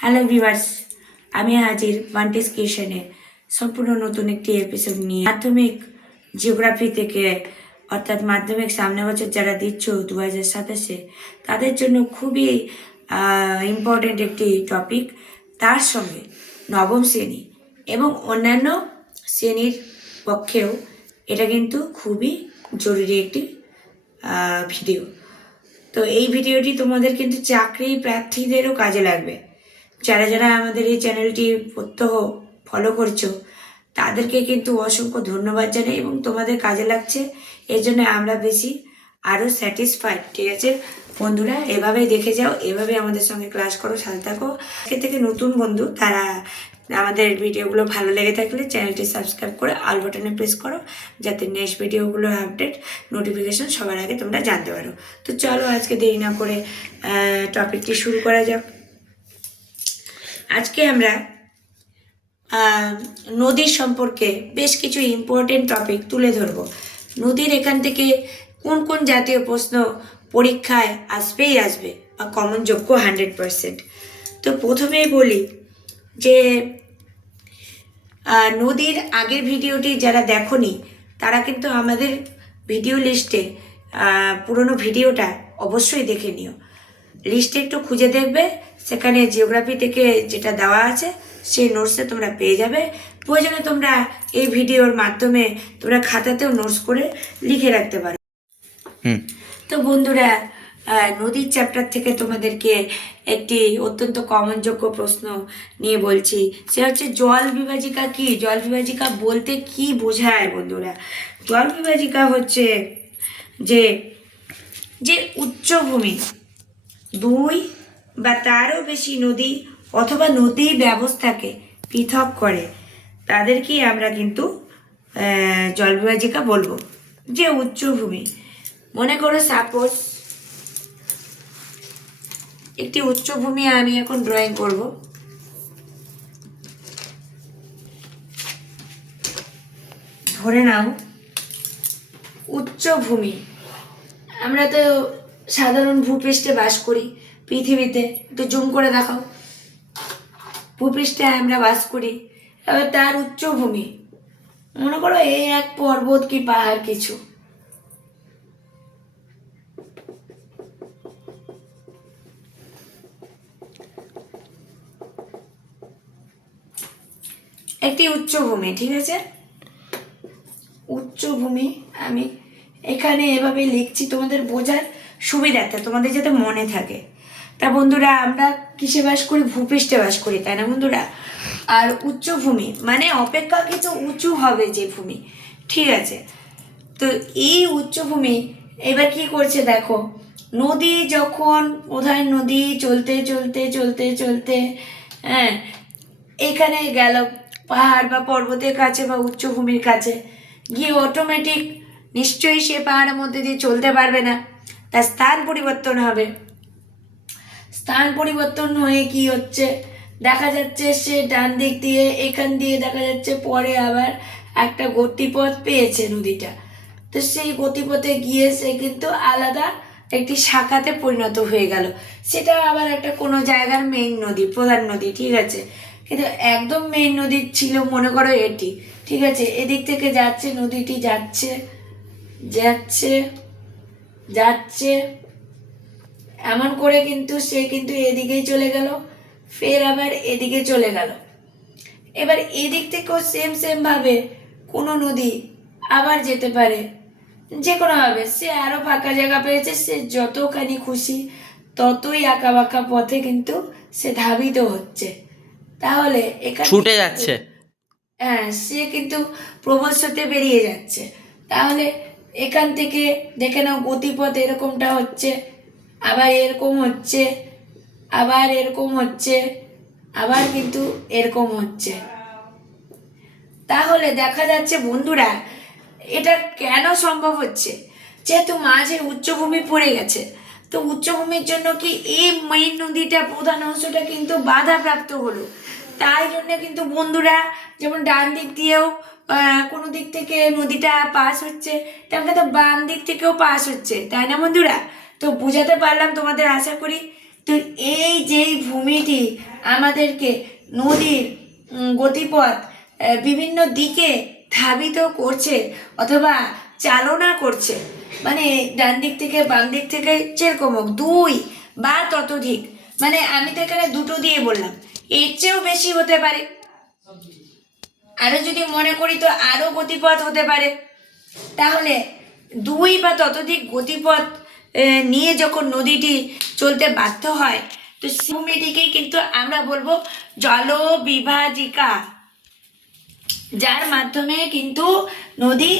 Hello viewers, আমি হাজির ওয়ান্টিস কিচেনে সম্পূর্ণ নতুন একটি এপিসোড নিয়ে। মাধ্যমিক জিওগ্রাফি থেকে অর্থাৎ মাধ্যমিক সামনে বছর যারা দিচ্ছ 2027-এ তাদের জন্য খুবই ইম্পর্টেন্ট একটি টপিক। তার সঙ্গে নবম শ্রেণী এবং অন্যান্য শ্রেণীর পক্ষেও এটা কিন্তু খুবই জরুরি একটি ভিডিও। তো এই ভিডিওটি তোমাদের কিন্তু চাকরি প্রার্থীদেরও কাজে লাগবে। যারা যারা আমাদের এই চ্যানেলটি প্রত্যহ ফলো করছো তাদেরকে কিন্তু অসংখ্য ধন্যবাদ জানাই এবং তোমাদের কাজে লাগছে, এর জন্য আমরা বেশি আরও স্যাটিসফাইড। ঠিক আছে বন্ধুরা, এভাবেই দেখে যাও, এভাবে আমাদের সঙ্গে ক্লাস করো, সাথে থাকো। আজকে থেকে নতুন বন্ধু তারা আমাদের ভিডিওগুলো ভালো লেগে থাকলে চ্যানেলটি সাবস্ক্রাইব করে অল বাটনে প্রেস করো, যাতে নেক্সট ভিডিওগুলোর আপডেট নোটিফিকেশন সবার আগে তোমরা জানতে পারো। তো চলো আজকে দেরি না করে টপিকটি শুরু করা যাক। আজকে আমরা নদীর সম্পর্কে বেশ কিছু ইম্পর্টেন্ট টপিক তুলে ধরব। নদীর এখান থেকে কোন কোন জাতীয় প্রশ্ন পরীক্ষায় আসবেই আসবে বা কমন যোগ্য 100%। তো প্রথমেই বলি যে নদীর আগের ভিডিওটি যারা দেখোনি তারা কিন্তু আমাদের ভিডিও লিস্টে পুরনো ভিডিওটা অবশ্যই দেখে নিও। লিস্টে একটু খুঁজে দেখবে, সেখানে জিওগ্রাফি থেকে যেটা দেওয়া আছে সেই নোটসে তোমরা পেয়ে যাবে। প্রয়োজনে তোমরা এই ভিডিওর মাধ্যমে তোমরা খাতাতেও নোটস করে লিখে রাখতে পারো। তো বন্ধুরা, নদীর চ্যাপ্টার থেকে তোমাদেরকে একটি অত্যন্ত কমনযোগ্য প্রশ্ন নিয়ে বলছি। সেটা হচ্ছে জল বিভাজিকা কি? জল বিভাজিকা বলতে কি বোঝায় বন্ধুরা? জল বিভাজিকা হচ্ছে যে যে উচ্চভূমি দুই বা তারও বেশি নদী অথবা নদী ব্যবস্থাকে পৃথক করে তাদেরকেই আমরা কিন্তু জল বিভাজিকা বলবো। যে উচ্চভূমি, মনে করো সাপোজ একটি উচ্চভূমি আমি এখন ড্রয়িং করব। ধরে নাও উচ্চভূমি, আমরা তো সাধারণ ভূপৃষ্ঠে বাস করি পৃথিবীতে, একটু জুম করে দেখাও। ভূপৃষ্ঠে আমরা বাস করি, এবার তার উচ্চভূমি মনে করো এই এক পর্বত কি পাহাড় কিছু। একটি উচ্চভূমি, ঠিক আছে? উচ্চভূমি আমি এখানে এভাবে লিখছি তোমাদের বোঝার সুবিধার্থে, তোমাদের যাতে মনে থাকে। তা বন্ধুরা, আমরা কিসে বাস করি? ভূপৃষ্ঠে বাস করি, তাই না বন্ধুরা? আর উচ্চভূমি মানে অপেক্ষাকৃত উঁচু হবে যে ভূমি, ঠিক আছে? তো এই উচ্চভূমি এবার কি করছে দেখো, নদী যখন প্রধান নদী চলতে চলতে চলতে চলতে হ্যাঁ এখানে গেল পাহাড় বা পর্বতের কাছে বা উচ্চভূমির কাছে গিয়ে অটোমেটিক নিশ্চয়ই সে পাহাড়ের মধ্যে দিয়ে চলতে পারবে না, তার স্থান পরিবর্তন হবে। স্থান পরিবর্তন হয়ে কি হচ্ছে দেখা যাচ্ছে, সে ডান দিক দিয়ে এখান দিয়ে দেখা যাচ্ছে পরে আবার একটা গতিপথ পেয়েছে নদীটা। তো সেই গতিপথে গিয়ে সে কিন্তু আলাদা একটি শাখাতে পরিণত হয়ে গেল। সেটা আবার একটা কোনো জায়গার মেইন নদী, প্রধান নদী, ঠিক আছে? কিন্তু একদম মেইন নদী ছিল মনে করো এটি, ঠিক আছে? এদিক থেকে যাচ্ছে নদীটি, যাচ্ছে যাচ্ছে যাচ্ছে এমন করে কিন্তু সে কিন্তু এদিকেই চলে গেল, ফের আবার এদিকে চলে গেল। এবার এদিক থেকেও সেম ভাবে কোনো নদী আবার যেতে পারে, যে কোনোভাবে সে আরো ফাঁকা জায়গা পেয়েছে, সে যতখানি খুশি ততই আঁকা বাঁকা পথে কিন্তু সে ধাবিত হচ্ছে। তাহলে এখানে ছুটে যাচ্ছে, হ্যাঁ সে কিন্তু প্রবল স্রোতে বেরিয়ে যাচ্ছে। তাহলে এখান থেকে দেখে নাও গতিপথ এরকমটা হচ্ছে, আবার এরকম হচ্ছে, আবার এরকম হচ্ছে, আবার কিন্তু এরকম হচ্ছে। তাহলে দেখা যাচ্ছে বন্ধুরা, এটা কেন সম্ভব হচ্ছে? যেহেতু মাঝে উচ্চভূমি পড়ে গেছে, তো উচ্চভূমির জন্য কি এই মেইন নদীটা প্রধান অংশটা কিন্তু বাধাপ্রাপ্ত হলো। তাই জন্য কিন্তু বন্ধুরা, যেমন ডান দিক দিয়েও কোনো দিক থেকে নদীটা পাস হচ্ছে, তেমন তো বাম দিক থেকেও পাস হচ্ছে, তাই না বন্ধুরা? তো বুঝাতে পারলাম তোমাদের, আশা করি। তো এই যে ভূমিটি আমাদেরকে নদীর গতিপথ বিভিন্ন দিকে ধাবিত করছে অথবা চালনা করছে, মানে ডান দিক থেকে বাম দিক থেকে যেরকম হোক, দুই বা ততোধিক, মানে আমি তো এখানে দুটো দিয়ে বললাম, এর চেয়েও বেশি হতে পারে, আরো যদি মনে করি তো আরো গতিপথ হতে পারে। তাহলে দুই বা ততোধিক গতিপথ নিয়ে যখন নদীটি চলতে বাধ্য হয়, তো ভূমিটিকেই কিন্তু আমরা বলবো জলবিভাজিকা, যার মাধ্যমে কিন্তু নদী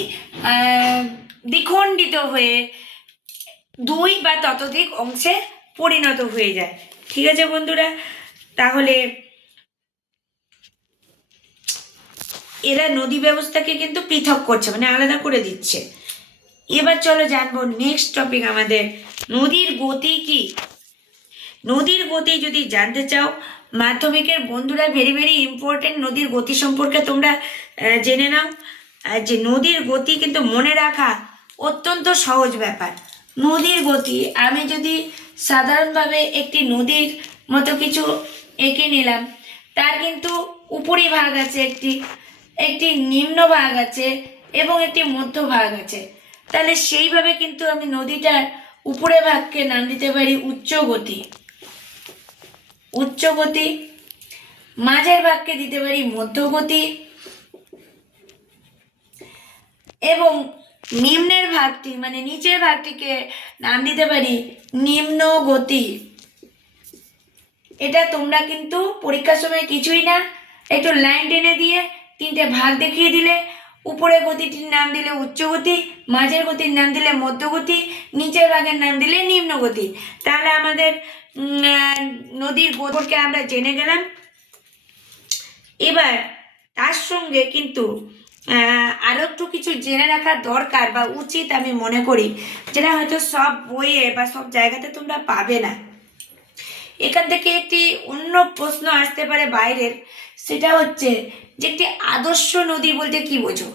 দ্বিখণ্ডিত হয়ে দুই বা ততোধিক অংশে পরিণত হয়ে যায়। ঠিক আছে বন্ধুরা, তাহলে এরা নদী ব্যবস্থাকে কিন্তু পৃথক করছে, মানে আলাদা করে দিচ্ছে। এবার চলো জানবো নেক্সট টপিক আমাদের, নদীর গতি কি। নদীর গতি যদি জানতে চাও, মাধ্যমিকের বন্ধুরা ভেরি ভেরি ইম্পর্টেন্ট, নদীর গতি সম্পর্কে তোমরা জেনে নাও। যে নদীর গতি কিন্তু মনে রাখা অত্যন্ত সহজ ব্যাপার। নদীর গতি আমি যদি সাধারণভাবে একটি নদীর মতো কিছু এঁকে নিলাম, তার কিন্তু উপরি ভাগ আছে, একটি নিম্ন ভাগ আছে এবং একটি মধ্য ভাগ আছে। তাহলে সেইভাবে কিন্তু আমি নদীটার উপরে ভাগকে নাম দিতে পারি উচ্চ গতি, মাঝের ভাগকে দিতে পারি মধ্যগতি এবং নিম্নের ভাগটি মানে নিচের ভাগটিকে নাম দিতে পারি নিম্ন গতি। এটা তোমরা কিন্তু পরীক্ষার সময় কিছুই না, একটু লাইন টেনে দিয়ে তিনটে ভাগ দেখিয়ে দিলে, উপরের গতিটির নাম দিলে উচ্চ গতি, মাঝের গতির নাম দিলে মধ্যগতি, নিচের ভাগের নাম দিলে নিম্ন গতি। তাহলে আমাদের নদীর গতিকে আমরা জেনে গেলাম। এবার তার সঙ্গে কিন্তু আরো একটু কিছু জেনে রাখা দরকার বা উচিত আমি মনে করি, যেটা হয়তো সব বইয়ে বা সব জায়গাতে তোমরা পাবে না। এখান থেকে একটি অন্য প্রশ্ন আসতে পারে বাইরের, সেটা হচ্ছে যে একটি আদর্শ নদী বলতে কি বোঝো।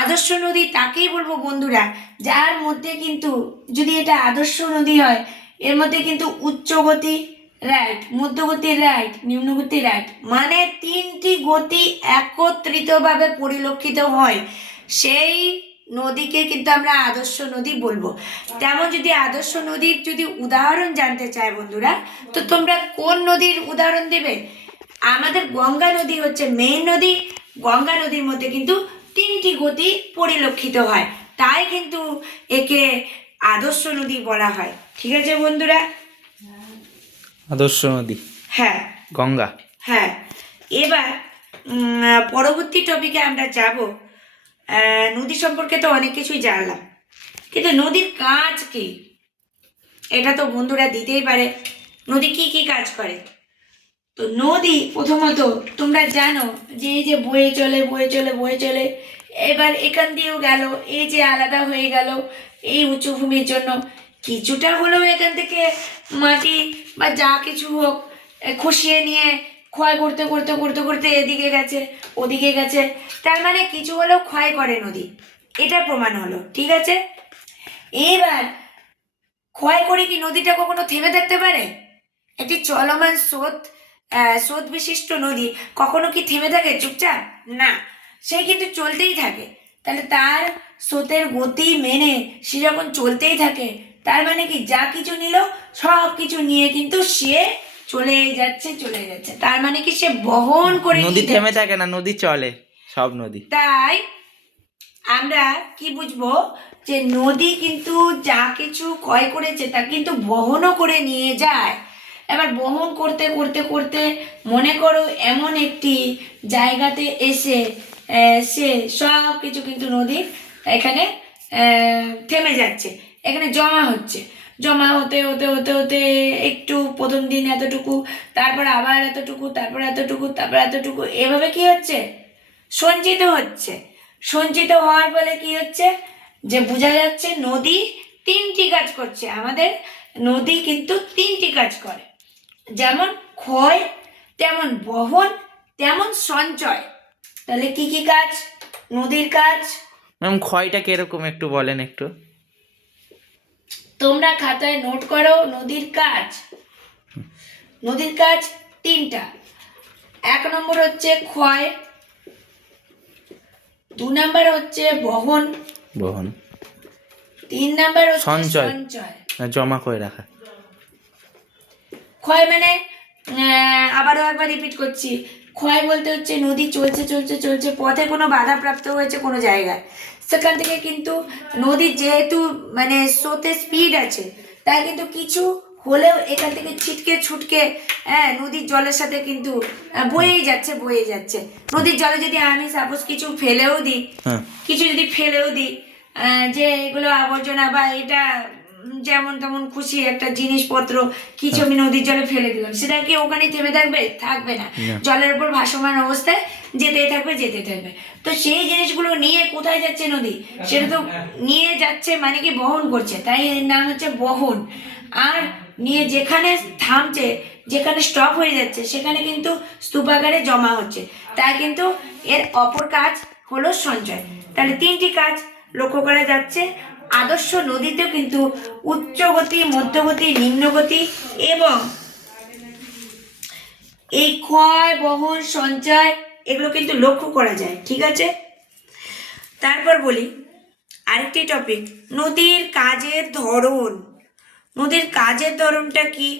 আদর্শ নদী তাকেই বলবো বন্ধুরা, যার মধ্যে কিন্তু যদি এটা আদর্শ নদী হয়, এর মধ্যে কিন্তু উচ্চ গতি রাইট, মধ্যগতি রাইট, নিম্নগতি রাইট, মানে তিনটি গতি একত্রিতভাবে পরিলক্ষিত হয়, সেই নদীকে কিন্তু আমরা আদর্শ নদী বলবো। তেমন যদি আদর্শ নদীর যদি উদাহরণ জানতে চায় বন্ধুরা, তো তোমরা কোন নদীর উদাহরণ দেবে? আমাদের গঙ্গা নদী হচ্ছে মেইন নদী। গঙ্গা নদীর মধ্যে কিন্তু তিনটি গতি পরিলক্ষিত হয়, তাই কিন্তু একে আদর্শ নদী বলা হয়। ঠিক আছে বন্ধুরা, আদর্শ নদী হ্যাঁ গঙ্গা। হ্যাঁ, এবার পরবর্তী টপিকে আমরা যাব। নদী সম্পর্কে তো অনেক কিছুই জানলাম, কিন্তু নদীর কাজ কি এটা তো বন্ধুরা দিতেই পারে, নদী কি কি কাজ করে। তো নদী প্রথমত তোমরা জানো যে এই যে বয়ে চলে বয়ে চলে বয়ে চলে, এবার এখান দিয়েও গেল, এই যে আলাদা হয়ে গেল এই উঁচু ভূমির জন্য, কিছুটা হলেও এখান থেকে মাটি বা যা কিছু হোক খসিয়ে নিয়ে ক্ষয় করতে করতে করতে করতে এদিকে গেছে ওদিকে গেছে, তার মানে কিছু হলেও ক্ষয় করে নদী, এটা প্রমাণ হলো। ঠিক আছে, এবার ক্ষয় করে কি নদীটা কখনো থেমে থাকতে পারে? একটি চলমান স্রোত বিশিষ্ট নদী কখনো কি থেমে থাকে চুপচাপ? না, সে কিন্তু চলতেই থাকে। তাহলে তার স্রোতের গতি মেনে সে যখন চলতেই থাকে, তার মানে কি যা কিছু নিল সব কিছু নিয়ে কিন্তু সে চলে যাচ্ছে, তার মানে কি সে বহন করে নদী নিয়ে থেমে যাচ্ছে। থাকে না, নদী চলে, সব নদী। তাই আমরা কি বুঝবো যে নদী কিন্তু যা কিছু ক্ষয় করেছে তা কিন্তু বহনও করে নিয়ে যায়। এবার বহন করতে করতে করতে মনে করো এমন একটি জায়গাতে এসে সে সব কিছু কিন্তু নদীর এখানে থেমে যাচ্ছে, এখানে জমা হচ্ছে, জমা হতে হতে হতে হতে একটু প্রথম দিন এতটুকু, তারপর আবার এতটুকু, তারপর এতটুকু, তারপর এতটুকু, এভাবে কি হচ্ছে সঞ্চিত হচ্ছে। সঞ্চিত হওয়ার ফলে কি হচ্ছে যে বোঝা যাচ্ছে নদী তিনটি কাজ করছে। আমাদের নদী কিন্তু তিনটি কাজ করে, যেমন ক্ষয়, তেমন বহন, তেমন সঞ্চয়। তাহলে কি কি কাজ নদীর কাজ? ম্যাম ক্ষয়টা কিরকম একটু বলেন একটু। তোমরা খাতায় নোট করো নদীর কাজ। নদীর কাজ তিনটা। 1 নম্বর হচ্ছে ক্ষয়, 2 নম্বর হচ্ছে বহন, বহন 3 নম্বর হচ্ছে সঞ্চয়। সঞ্চয়। না, জমা করে রাখা। ক্ষয় মানে আবারও একবার রিপিট করছি, ক্ষয় বলতে হচ্ছে নদী চলছে চলছে চলছে, পথে কোনো বাধা প্রাপ্ত হয়েছে কোনো জায়গায়, সেখান থেকে কিন্তু নদীর যেহেতু মানে স্রোতের স্পিড আছে, তাই কিন্তু কিছু হলেও এখান থেকে ছিটকে ছুটকে নদীর জলের সাথে কিন্তু বয়েই যাচ্ছে বয়ে যাচ্ছে। নদীর জলে যদি আমি সাপোজ কিছু ফেলেও দিই, হ্যাঁ কিছু যদি ফেলেও দিই, যে এগুলো আবর্জনা বা এটা যেমন তেমন খুশি একটা জিনিসপত্র কিছু আমি নদীর জলে ফেলে দিলাম, সেটা কি ওখানে থেমে থাকবে? থাকবে না, না। জলের উপর ভাসমান অবস্থায় যেতে থাকবে যেতে থাকবে। তো সেই জিনিসগুলো নিয়ে কোথায় যাচ্ছে নদী? সেটা তো নিয়ে যাচ্ছে মানে কি বহন করছে, তাই এর নাম হচ্ছে বহন। আর নিয়ে যেখানে থামছে, যেখানে স্টপ হয়ে যাচ্ছে, সেখানে কিন্তু স্তূপাকারে জমা হচ্ছে, তাই কিন্তু এর অপর কাজ হলো সঞ্চয়। তাহলে 3টি কাজ লক্ষ্য করা যাচ্ছে। আদর্শ নদীতেও কিন্তু উচ্চ গতি, মধ্যগতি, নিম্নগতি এবং এই ক্ষয়, বহন, সঞ্চয় এগুলো কিন্তু লক্ষ্য করা যায়। ঠিক আছে, তারপর বলি আরেকটি টপিক, নদীর কাজের ধরন। নদীর কাজের ধরনটা কি?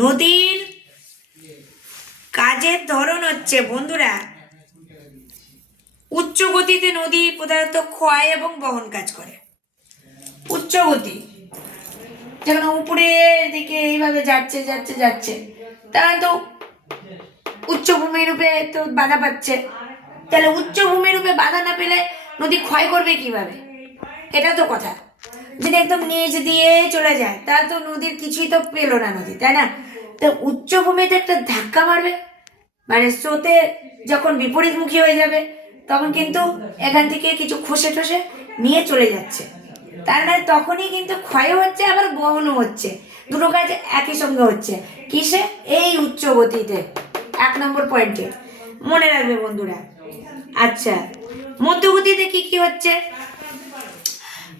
নদীর কাজের ধরন হচ্ছে বন্ধুরা, উচ্চ গতিতে নদী প্রধানত ক্ষয় এবং বহন কাজ করে। উচ্চ গতি যখন উপরের দিকে এইভাবে যাচ্ছে যাচ্ছে যাচ্ছে, তারা তো উচ্চভূমি রূপে তো বাধা পাচ্ছে। তাহলে উচ্চভূমি রূপে বাধা না পেলে নদী ক্ষয় করবে কিভাবে? এটা তো কথা। যদি একদম নিচ দিয়ে চলে যায়, তা তো নদীর কিছুই তো পেলো না নদী, তাই না? তো উচ্চভূমিতে একটা ধাক্কা মারবে, মানে স্রোতে যখন বিপরীতমুখী হয়ে যাবে, তখন কিন্তু এখান থেকে কিছু খসে ঠসে নিয়ে চলে যাচ্ছে। তার মানে তখনই কিন্তু ক্ষয়ও হচ্ছে আবার বহনও হচ্ছে, দুটো কাজ একই সঙ্গে হচ্ছে। কিসে? এই উচ্চ গতিতে। 1 নম্বর পয়েন্টে মনে রাখবে বন্ধুরা। আচ্ছা, মধ্যগতিতে কি কি হচ্ছে?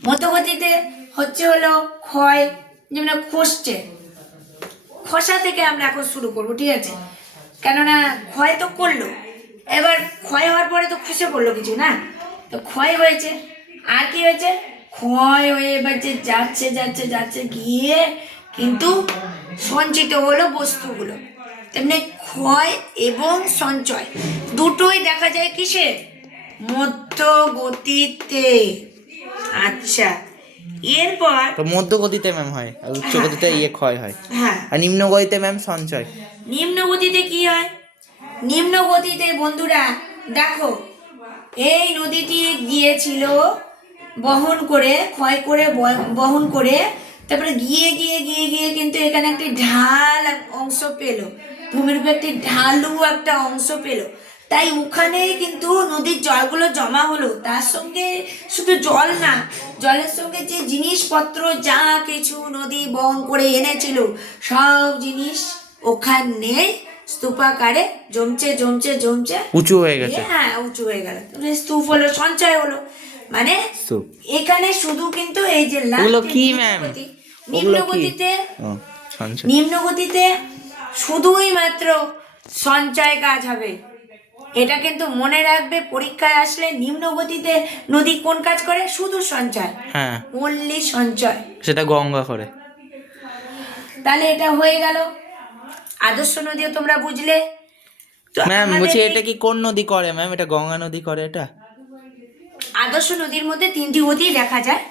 মধ্যগতিতে হচ্ছে হলো ক্ষয়, যেমন খসছে, খসা থেকে আমরা এখন শুরু করবো, ঠিক আছে? কেননা ক্ষয় তো করলো, এবার ক্ষয় হওয়ার পরে তো খসে পড়লো কিছু, না? তো ক্ষয় হয়েছে, আর কি হয়েছে? ক্ষয় হয়ে এবার যে যাচ্ছে যাচ্ছে যাচ্ছে গিয়ে কিন্তু সঞ্চিত হলো বস্তুগুলো। তেমনি ক্ষয় এবং সঞ্চয় দুটোই দেখা যায় কিসে? মধ্য গতিতে। আচ্ছা, এরপর তো মধ্য গতিতে ম্যাম হয়, আর উচ্চ হ্যাঁ, গতিতে হ্যাঁ, ক্ষয় হয়। হ্যাঁ। আর নিম্ন গতিতে ম্যাম সঞ্চয়। নিম্ন গতিতে কি হয়? নিম্ন গতিতে বন্ধুরা দেখো, এই নদীটি গিয়েছিল বহন করে, ক্ষয় করে, বহন করে, তারপরে গিয়ে গিয়ে গিয়ে গিয়ে কিন্তু এখানে একটি ঢাল অংশ পেল, ভূমিরূপে একটি ঢালু একটা অংশ পেল, তাই ওখানে কিন্তু নদীর জলগুলো জমা হলো। তার সঙ্গে শুধু জল না, জলের সঙ্গে যে জিনিসপত্র যা কিছু নদী বহন করে এনেছিল, সব জিনিস ওখানে স্তূপাকারে জমছে জমছে জমছে উঁচু হয়ে গেছে। হ্যাঁ, উঁচু হয়ে গেল, স্তূপ হলো, সঞ্চয় হলো। মানে স্তূপ। এখানে শুধু কিন্তু এই যে ওগুলো লাস্টে কি ম্যাম? নিম্ন ওগুলো কি? গতিতে, ও, সঞ্চয়। নিম্ন গতিতে শুধুই মাত্র সঞ্চয় কাজ হবে। এটা কিন্তু মনে রাখবে, পরীক্ষায় আসলে নিম্ন গতিতে নদী কোন কাজ করে? শুধু সঞ্চয়, হ্যাঁ, অনলি সঞ্চয়। সেটা গঙ্গা করে। তাহলে এটা হয়ে গেল আদর্শ নদীও তোমরা বুঝলে। তো ম্যাম আমাদের বলছি এই এটা কি কোন নদী করে ম্যাম? এটা গঙ্গা নদী করে এটা? আদর্শ নদীর মধ্যে 3টি গতি দেখা যায়।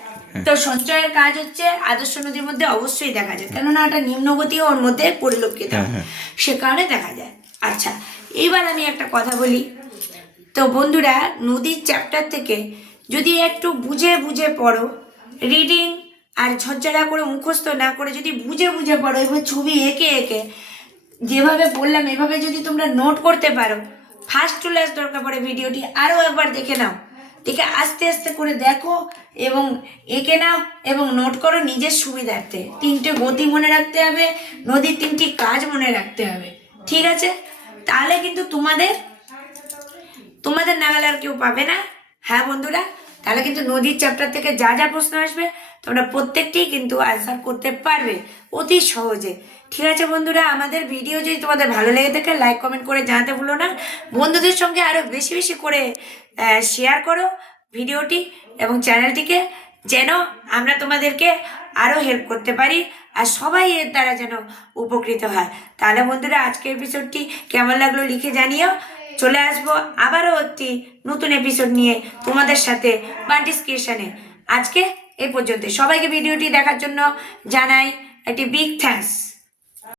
তো সঞ্চয়ের কাজ হচ্ছে আদর্শ নদীর মধ্যে অবশ্যই দেখা যায়, কেননা ওটা নিম্ন গতিও ওর মধ্যে পরিলক্ষিত হয়, হ্যাঁ। সে কারণে দেখা যায়। আচ্ছা, এইবার আমি একটা কথা বলি। তো বন্ধুরা, নদীর চ্যাপ্টার থেকে যদি একটু বুঝে বুঝে পড়ো, রিডিং আর ঝরঝরা করে মুখস্থ না করে যদি বুঝে বুঝে পড়ো, এবার ছবি এঁকে এঁকে যেভাবে বললাম এভাবে যদি তোমরা নোট করতে পারো, ফার্স্ট টু লাস্ট দরকার পড়ে ভিডিওটি আরও একবার দেখে নাও, দেখে আস্তে আস্তে করে দেখো এবং এঁকে নাও এবং নোট করো নিজের সুবিধার্থে। 3টে গতি মনে রাখতে হবে, নদীর 3টি কাজ মনে রাখতে হবে, ঠিক আছে? তাহলে কিন্তু তোমাদের নাগালে আর কেউ পাবে না। হ্যাঁ বন্ধুরা, তাহলে কিন্তু নদীর চ্যাপ্টার থেকে যা যা প্রশ্ন আসবে তোমরা প্রত্যেকটি কিন্তু আনসার করতে পারবে অতি সহজে। ঠিক আছে বন্ধুরা, আমাদের ভিডিও যদি তোমাদের ভালো লেগে থাকে লাইক কমেন্ট করে জানাতে ভুলো না। বন্ধুদের সঙ্গে আরও বেশি বেশি করে শেয়ার করো ভিডিওটি এবং চ্যানেলটিকে, যেন আমরা তোমাদেরকে আরও হেল্প করতে পারি আর সবাই এর দ্বারা যেন উপকৃত হয়। তাহলে বন্ধুরা আজকের এপিসোডটি কেমন লাগলো লিখে জানিও। চলে আসবো আবারও একটি নতুন এপিসোড নিয়ে তোমাদের সাথে বান্টিস ক্রিয়েশনে। আজকে এই পর্যন্ত। সবাইকে ভিডিওটি দেখার জন্য জানাই একটি বিগ থ্যাঙ্কস।